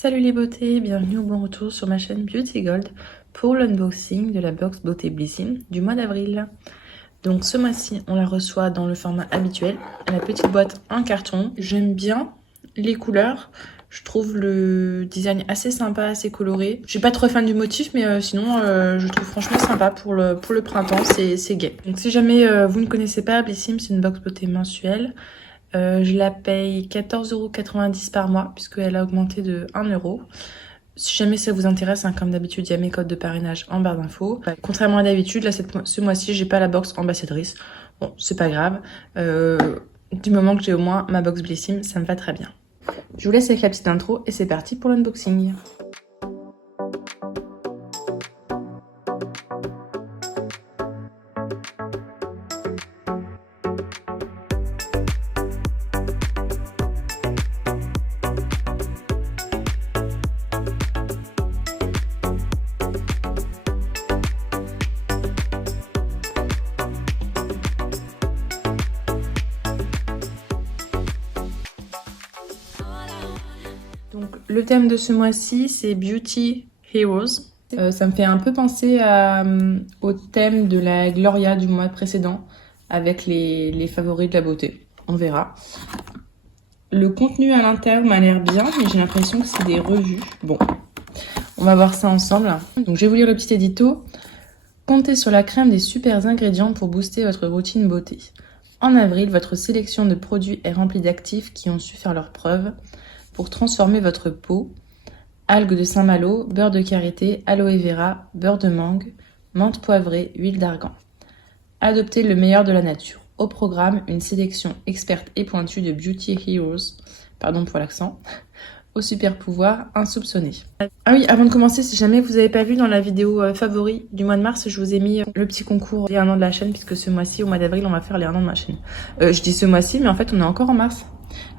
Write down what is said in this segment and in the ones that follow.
Salut les beautés, bienvenue au bon retour sur ma chaîne Beauty Gold pour l'unboxing de la box Beauté Blissim du mois d'avril. Donc ce mois-ci, on la reçoit dans le format habituel, la petite boîte en carton. J'aime bien les couleurs, je trouve le design assez sympa, assez coloré. Je suis pas trop fan du motif, mais sinon je trouve franchement sympa pour le printemps, c'est gai. Donc si jamais vous ne connaissez pas, Blissim, c'est une box beauté mensuelle. Je la paye 14,90 € par mois puisqu'elle a augmenté de 1 €. Si jamais ça vous intéresse, hein, comme d'habitude, il y a mes codes de parrainage en barre d'infos. Contrairement à d'habitude, là ce mois-ci, j'ai pas la box ambassadrice. Bon, c'est pas grave. Du moment que j'ai au moins ma box Blissim, ça me va très bien. Je vous laisse avec la petite intro et c'est parti pour l'unboxing. Donc le thème de ce mois-ci, c'est Beauty Heroes. Ça me fait un peu penser au thème de la Gloria du mois précédent, avec les favoris de la beauté. On verra. Le contenu à l'intérieur m'a l'air bien, mais j'ai l'impression que c'est des revues. Bon, on va voir ça ensemble. Donc je vais vous lire le petit édito. Comptez sur la crème des super ingrédients pour booster votre routine beauté. En avril, votre sélection de produits est remplie d'actifs qui ont su faire leurs preuves pour transformer votre peau. Algues de Saint-Malo, beurre de karité, aloe vera, beurre de mangue, menthe poivrée, huile d'argan. Adoptez le meilleur de la nature. Au programme, une sélection experte et pointue de Beauty Heroes, pardon pour l'accent, au super pouvoir insoupçonné. Ah oui, avant de commencer, si jamais vous n'avez pas vu dans la vidéo favori du mois de mars, je vous ai mis le petit concours les 1 an de la chaîne, puisque ce mois-ci, au mois d'avril, on va faire les 1 an de ma chaîne. Je dis ce mois-ci, mais en fait, on est encore en mars.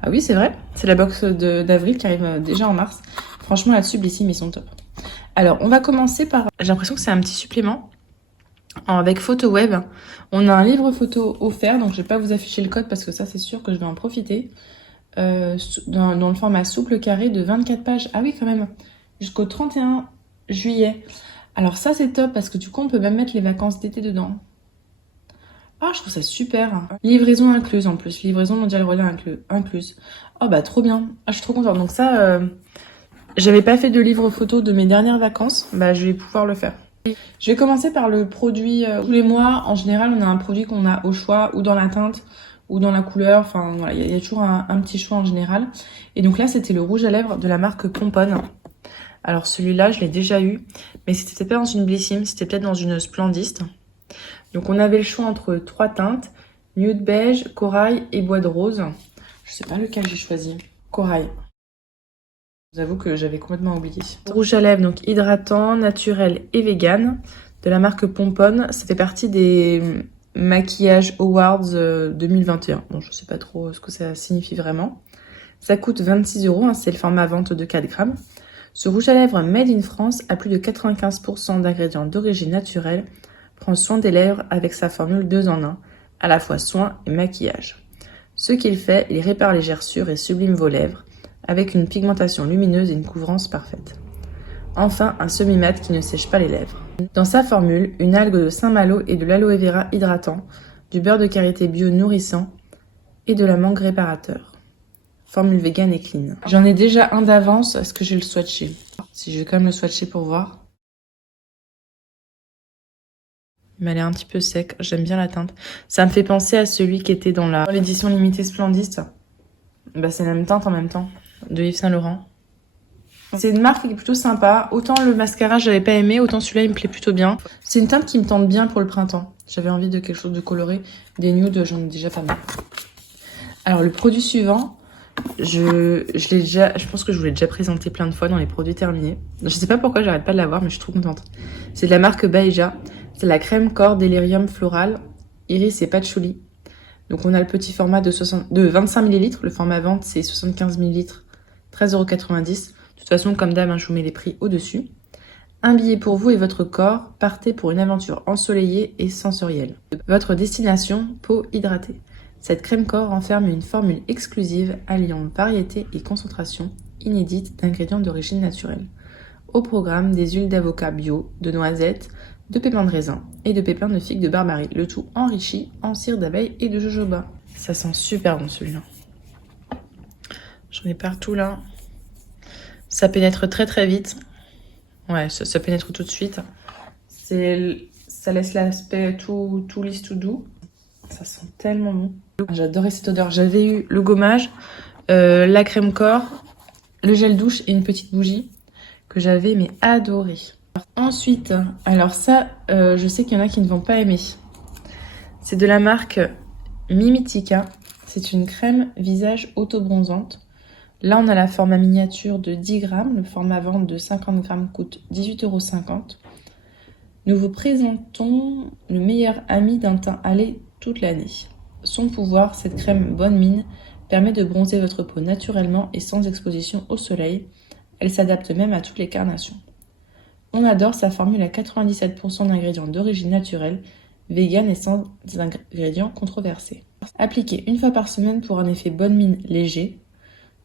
Ah oui, c'est vrai, c'est la box d'avril qui arrive déjà en mars. Franchement, là-dessus, Blissim, ils sont top. Alors, on va commencer par... J'ai l'impression que c'est un petit supplément avec PhotoWeb. On a un livre photo offert, donc je vais pas vous afficher le code parce que ça, c'est sûr que je vais en profiter. Dans le format souple carré de 24 pages. Ah oui, quand même, jusqu'au 31 juillet. Alors ça, c'est top parce que du coup, on peut même mettre les vacances d'été dedans. Ah, je trouve ça super. Livraison incluse en plus. Livraison mondiale relais incluse. Oh bah trop bien. Ah, je suis trop contente. Donc ça, j'avais pas fait de livre photo de mes dernières vacances. Bah je vais pouvoir le faire. Je vais commencer par le produit. Tous les mois, en général, on a un produit qu'on a au choix ou dans la teinte ou dans la couleur. Enfin voilà, il y a toujours un petit choix en général. Et donc là, c'était le rouge à lèvres de la marque Pomponne. Alors celui-là, je l'ai déjà eu. Mais c'était pas dans une Blissim, c'était peut-être dans une Splendiste. Donc on avait le choix entre 3 teintes, nude beige, corail et bois de rose. Je sais pas lequel j'ai choisi. Corail. Je vous avoue que j'avais complètement oublié. Rouge à lèvres, donc hydratant, naturel et vegan, de la marque Pomponne. Ça fait partie des Maquillage Awards 2021. Bon, je sais pas trop ce que ça signifie vraiment. Ça coûte 26 €, hein, c'est le format vente de 4 grammes. Ce rouge à lèvres made in France a plus de 95% d'ingrédients d'origine naturelle, prend soin des lèvres avec sa formule 2 en 1, à la fois soin et maquillage. Ce qu'il fait, il répare les gerçures et sublime vos lèvres, avec une pigmentation lumineuse et une couvrance parfaite. Enfin, un semi-mat qui ne sèche pas les lèvres. Dans sa formule, une algue de Saint-Malo et de l'aloe vera hydratant, du beurre de karité bio nourrissant et de la mangue réparateur. Formule vegan et clean. J'en ai déjà un d'avance, est-ce que je vais le swatcher? Si je vais quand même le swatcher pour voir. Mais elle est un petit peu sec, j'aime bien la teinte. Ça me fait penser à celui qui était dans l'édition limitée Splendiste. Bah, c'est la même teinte en même temps, de Yves Saint Laurent. C'est une marque qui est plutôt sympa. Autant le mascara, j'avais pas aimé, autant celui-là, il me plaît plutôt bien. C'est une teinte qui me tente bien pour le printemps. J'avais envie de quelque chose de coloré. Des nudes, j'en ai déjà pas mal. Alors, le produit suivant, je pense que je vous l'ai déjà présenté plein de fois dans les produits terminés. Je sais pas pourquoi j'arrête pas de l'avoir, mais je suis trop contente. C'est de la marque Baeja. C'est la crème corps Delirium Floral, Iris et Patchouli. Donc on a le petit format de 25 ml. Le format vente, c'est 75 ml, 13,90 €. De toute façon, comme d'hab, hein, je vous mets les prix au-dessus. Un billet pour vous et votre corps. Partez pour une aventure ensoleillée et sensorielle. Votre destination, peau hydratée. Cette crème corps renferme une formule exclusive alliant variété et concentration, inédite d'ingrédients d'origine naturelle. Au programme, des huiles d'avocat bio, de noisettes, de pépins de raisin et de pépins de figue de Barbarie, le tout enrichi en cire d'abeille et de jojoba. Ça sent super bon celui-là. J'en ai partout là. Ça pénètre très très vite. Ouais, ça pénètre tout de suite. Ça laisse l'aspect tout lisse, tout doux. Ça sent tellement bon. J'adorais cette odeur. J'avais eu le gommage, la crème corps, le gel douche et une petite bougie que j'avais mais adoré. Ensuite, alors ça, je sais qu'il y en a qui ne vont pas aimer. C'est de la marque Mimitica. C'est une crème visage auto-bronzante. Là, on a la format miniature de 10 grammes. Le format vente de 50 grammes coûte 18,50 €. Nous vous présentons le meilleur ami d'un teint hâlé toute l'année. Son pouvoir, cette crème bonne mine, permet de bronzer votre peau naturellement et sans exposition au soleil. Elle s'adapte même à toutes les carnations. On adore sa formule à 97% d'ingrédients d'origine naturelle, vegan et sans ingrédients controversés. Appliquez une fois par semaine pour un effet bonne mine léger,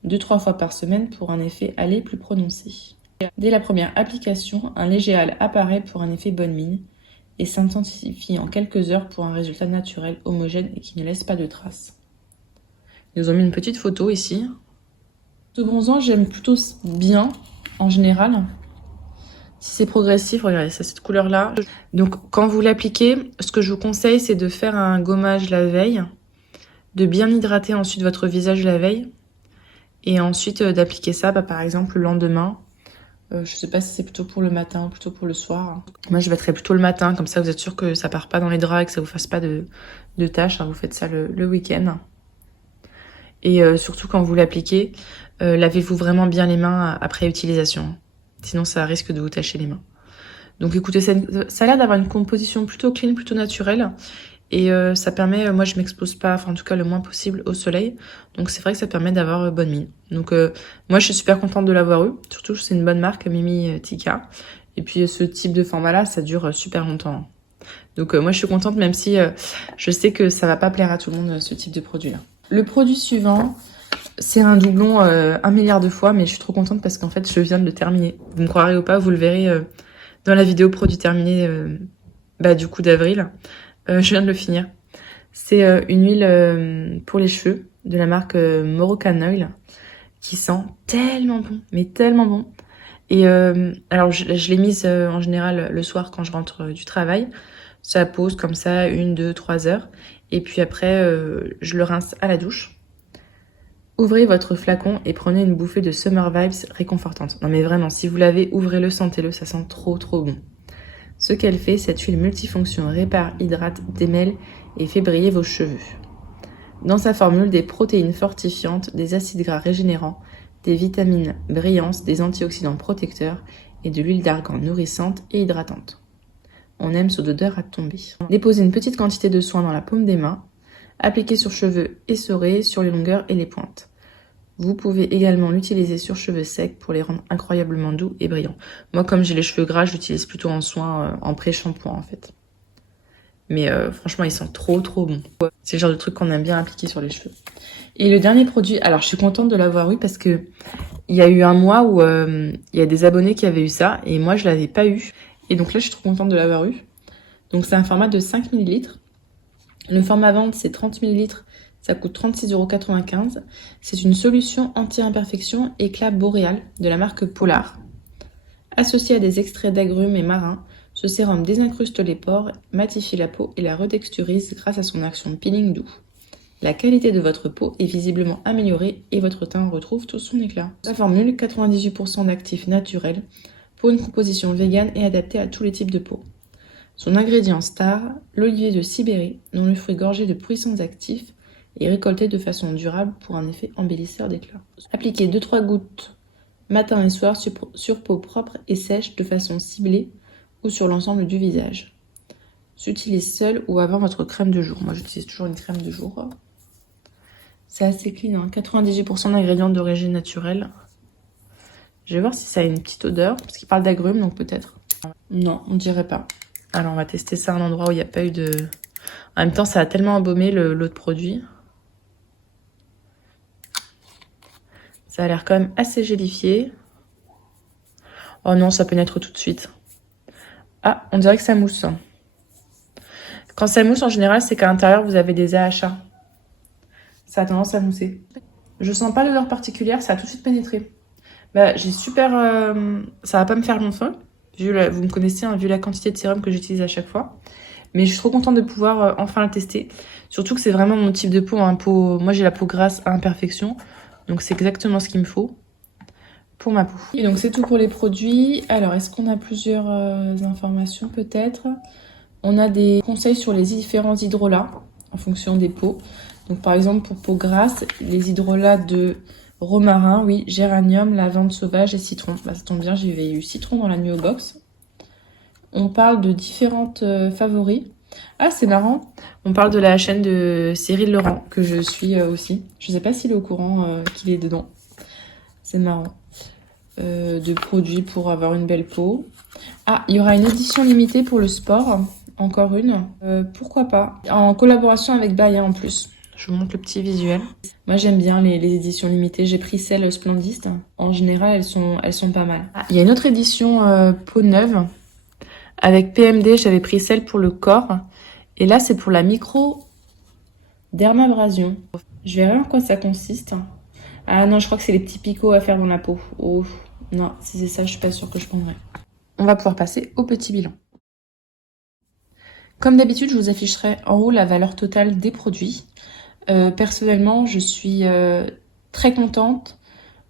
2-3 fois par semaine pour un effet hâlé plus prononcé. Dès la première application, un léger hâle apparaît pour un effet bonne mine et s'intensifie en quelques heures pour un résultat naturel, homogène et qui ne laisse pas de traces. Ils nous ont mis une petite photo ici. Ce bronzant, j'aime plutôt bien en général. Si c'est progressif, regardez, ça, cette couleur-là. Donc, quand vous l'appliquez, ce que je vous conseille, c'est de faire un gommage la veille, de bien hydrater ensuite votre visage la veille, et ensuite d'appliquer ça, par exemple, le lendemain. Je sais pas si c'est plutôt pour le matin ou plutôt pour le soir. Moi, je mettrais plutôt le matin, comme ça, vous êtes sûr que ça part pas dans les draps et que ça vous fasse pas de taches. Vous faites ça le week-end. Et surtout, quand vous l'appliquez, lavez-vous vraiment bien les mains après utilisation. Sinon, ça risque de vous tacher les mains. Donc, écoutez, ça a l'air d'avoir une composition plutôt clean, plutôt naturelle. Et ça permet, moi je m'expose pas, enfin en tout cas le moins possible au soleil. Donc c'est vrai que ça permet d'avoir bonne mine. Donc moi je suis super contente de l'avoir eu. Surtout c'est une bonne marque, Mimitica. Et puis ce type de format là, ça dure super longtemps. Donc moi je suis contente même si je sais que ça va pas plaire à tout le monde ce type de produit là. Le produit suivant, c'est un doublon 1 milliard de fois, mais je suis trop contente parce qu'en fait je viens de le terminer. Vous me croirez ou pas, vous le verrez dans la vidéo produit terminé du coup d'avril. Je viens de le finir. C'est une huile pour les cheveux de la marque Moroccan Oil qui sent tellement bon, mais tellement bon. Et alors je l'ai mise en général le soir quand je rentre du travail. Ça pose comme ça 1, 2, 3 heures. Et puis après, je le rince à la douche. Ouvrez votre flacon et prenez une bouffée de Summer Vibes réconfortante. Non mais vraiment, si vous l'avez, ouvrez-le, sentez-le, ça sent trop bon. Ce qu'elle fait, cette huile multifonction répare, hydrate, démêle et fait briller vos cheveux. Dans sa formule, des protéines fortifiantes, des acides gras régénérants, des vitamines brillantes, des antioxydants protecteurs et de l'huile d'argan nourrissante et hydratante. On aime ce odeur à tomber. Déposez une petite quantité de soin dans la paume des mains. Appliquez sur cheveux essorés, sur les longueurs et les pointes. Vous pouvez également l'utiliser sur cheveux secs pour les rendre incroyablement doux et brillants. Moi, comme j'ai les cheveux gras, je l'utilise plutôt en soin, en pré-shampoing en fait. Mais franchement, ils sont trop bons. C'est le genre de truc qu'on aime bien appliquer sur les cheveux. Et le dernier produit, alors je suis contente de l'avoir eu parce que il y a eu un mois où il y a des abonnés qui avaient eu ça et moi je l'avais pas eu. Et donc là, je suis trop contente de l'avoir eu. Donc c'est un format de 5 ml. Le format vente, c'est 30 ml. Ça coûte 36,95 €. C'est une solution anti-imperfection éclat boréal de la marque Polar. Associé à des extraits d'agrumes et marins, ce sérum désincruste les pores, matifie la peau et la retexturise grâce à son action peeling doux. La qualité de votre peau est visiblement améliorée et votre teint retrouve tout son éclat. La formule, 98% d'actifs naturels pour une composition végane et adaptée à tous les types de peau. Son ingrédient star, l'olivier de Sibérie, dont le fruit gorgé de puissants actifs est récolté de façon durable pour un effet embellisseur d'éclat. Appliquez 2-3 gouttes matin et soir sur peau propre et sèche de façon ciblée ou sur l'ensemble du visage. S'utilise seul ou avant votre crème de jour. Moi, j'utilise toujours une crème de jour. C'est assez clean, hein. 98% d'ingrédients d'origine naturelle. Je vais voir si ça a une petite odeur, parce qu'il parle d'agrumes, donc peut-être. Non, on dirait pas. Alors, on va tester ça à un endroit où il n'y a pas eu de... En même temps, ça a tellement embaumé l'autre produit. Ça a l'air quand même assez gélifié. Oh non, ça pénètre tout de suite. Ah, on dirait que ça mousse. Quand ça mousse, en général, c'est qu'à l'intérieur, vous avez des AHA. Ça a tendance à mousser. Je sens pas l'odeur particulière, ça a tout de suite pénétré. Bah, j'ai super... ça va pas me faire long feu. Vous me connaissez, hein, vu la quantité de sérum que j'utilise à chaque fois. Mais je suis trop contente de pouvoir enfin le tester. Surtout que c'est vraiment mon type de peau. Moi, j'ai la peau grasse à imperfection. Donc, c'est exactement ce qu'il me faut pour ma peau. Et donc, c'est tout pour les produits. Alors, est-ce qu'on a plusieurs informations peut-être? On a des conseils sur les différents hydrolats en fonction des peaux. Donc, par exemple, pour peau grasse, les hydrolats de romarin, oui, géranium, lavande sauvage et citron. Bah, ça tombe bien, j'ai eu citron dans la Nuo Box. On parle de différentes favoris. Ah, c'est marrant. On parle de la chaîne de Cyril Laurent, que je suis aussi. Je sais pas s'il est au courant qu'il est dedans. C'est marrant. De produits pour avoir une belle peau. Ah, il y aura une édition limitée pour le sport. Encore une. Pourquoi pas. En collaboration avec Baia en plus. Je vous montre le petit visuel. Moi, j'aime bien les éditions limitées. J'ai pris celle Splendiste. En général, elles sont pas mal. Ah, il y a une autre édition peau neuve. Avec PMD, j'avais pris celle pour le corps. Et là, c'est pour la micro-dermabrasion. Je verrai en quoi ça consiste. Ah non, je crois que c'est les petits picots à faire dans la peau. Oh, non, si c'est ça, je suis pas sûre que je prendrai. On va pouvoir passer au petit bilan. Comme d'habitude, je vous afficherai en haut la valeur totale des produits. Personnellement, je suis très contente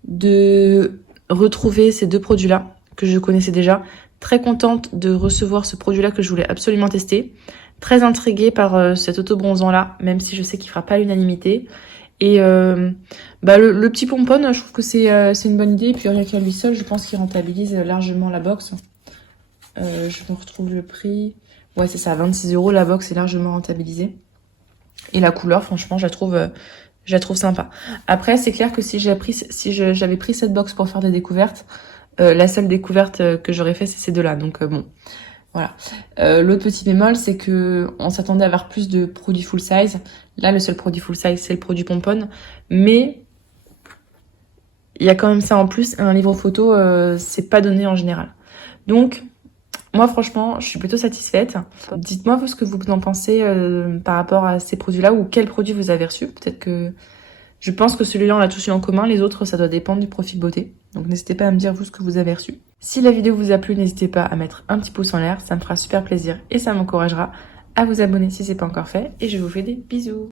de retrouver ces deux produits-là que je connaissais déjà. Très contente de recevoir ce produit-là que je voulais absolument tester. Très intriguée par cet auto-bronzant-là, même si je sais qu'il fera pas l'unanimité. Et le petit pompon, je trouve que c'est une bonne idée. Et puis rien qu'à lui seul, je pense qu'il rentabilise largement la box. Je me retrouve le prix. Ouais, c'est ça, 26 € la box est largement rentabilisée. Et la couleur, franchement, je la trouve sympa. Après, c'est clair que si j'avais pris cette box pour faire des découvertes, la seule découverte que j'aurais fait, c'est ces deux-là. Donc bon, voilà. L'autre petit bémol, c'est que on s'attendait à avoir plus de produits full size. Là, le seul produit full size, c'est le produit pompon. Mais il y a quand même ça en plus. Un livre photo, c'est pas donné en général. Donc, moi, franchement, je suis plutôt satisfaite. Dites-moi vous ce que vous en pensez par rapport à ces produits-là ou quels produits vous avez reçus. Peut-être que... Je pense que celui-là, on l'a tous eu en commun. Les autres, ça doit dépendre du profil beauté. Donc, n'hésitez pas à me dire vous ce que vous avez reçu. Si la vidéo vous a plu, n'hésitez pas à mettre un petit pouce en l'air. Ça me fera super plaisir et ça m'encouragera à vous abonner si c'est pas encore fait. Et je vous fais des bisous.